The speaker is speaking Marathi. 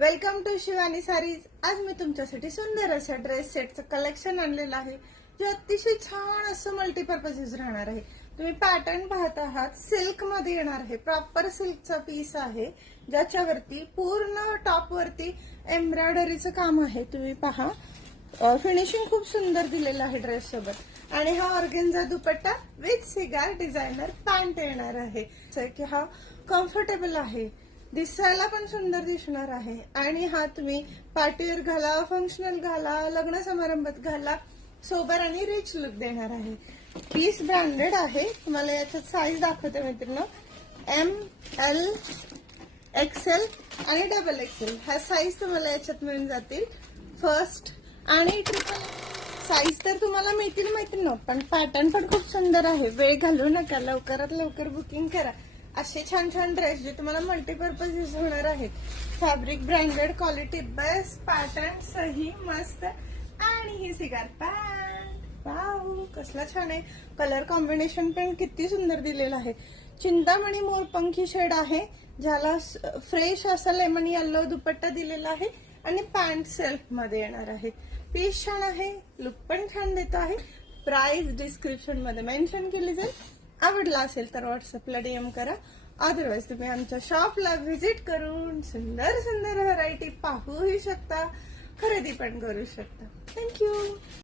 Welcome to Shivani sarees. आज मी तुमच्यासाठी सुंदर अशा ड्रेस सेटचं कलेक्शन आणलेलं आहे, जे अतिशय छान असं मल्टीपर्पज यूज राहणार आहे। तुम्ही पॅटर्न पाहत आहात, सिल्क मध्ये येणार आहे, प्रॉपर सिल्कचा पीस आहे, ज्याच्यावरती पूर्ण टॉप वरती एम्ब्रॉयडरीचं काम आहे। तुम्ही पहा, फिनिशिंग खूप सुंदर दिलेलं आहे ड्रेस सोबत। आणि हा organza dupatta with cigar designer pant येणार आहे, की हा कम्फर्टेबल आहे, दिसायला पण सुंदर दिसणार आहे। आणि हा तुम्ही पार्टीवर घाला, फंक्शनल घाला, लग्न समारंभात घाला, सोबर आणि रिच लुक देणार आहे। पीस ब्रँडेड आहे। तुम्हाला याच्यात साईज दाखवते मित्रांनो, ML XL आणि XXL ह्या साईज तुम्हाला याच्यात मिळून जातील। फर्स्ट आणि ट्रिपल साईज तर तुम्हाला मिळतील मैत्रिणी, पण पॅटर्न पण खूप सुंदर आहे। वेळ घालवू नका, लवकरात लवकर बुकिंग करा। असे छान छान ड्रेस जे तुम्हाला मल्टीपर्पज यूज होणार आहेत। Fabric branded, quality best, pattern सही मस्त, आणि ही सिगार पॅन्ट वाव कसला छान आहे। कलर कॉम्बिनेशन पण किती सुंदर दिलेलं आहे। चिंतामणी मोरपंखी शेड आहे, ज्याला फ्रेश असा लेमन येलो दुपट्टा दिलेला आहे, आणि पॅन्ट सेल्फ मध्ये येणार आहे। पीस छान आहे, लुक पण छान देतो आहे। प्राइस डिस्क्रिप्शन मध्ये मेन्शन केली जाईल। आवडला असेल तर व्हॉट्सअपला DM करा, अदरवाइज तुम्ही आमच्या शॉपला व्हिजिट करून सुंदर सुंदर व्हरायटी पाहूही शकता, खरेदी पण करू शकता। थँक्यू।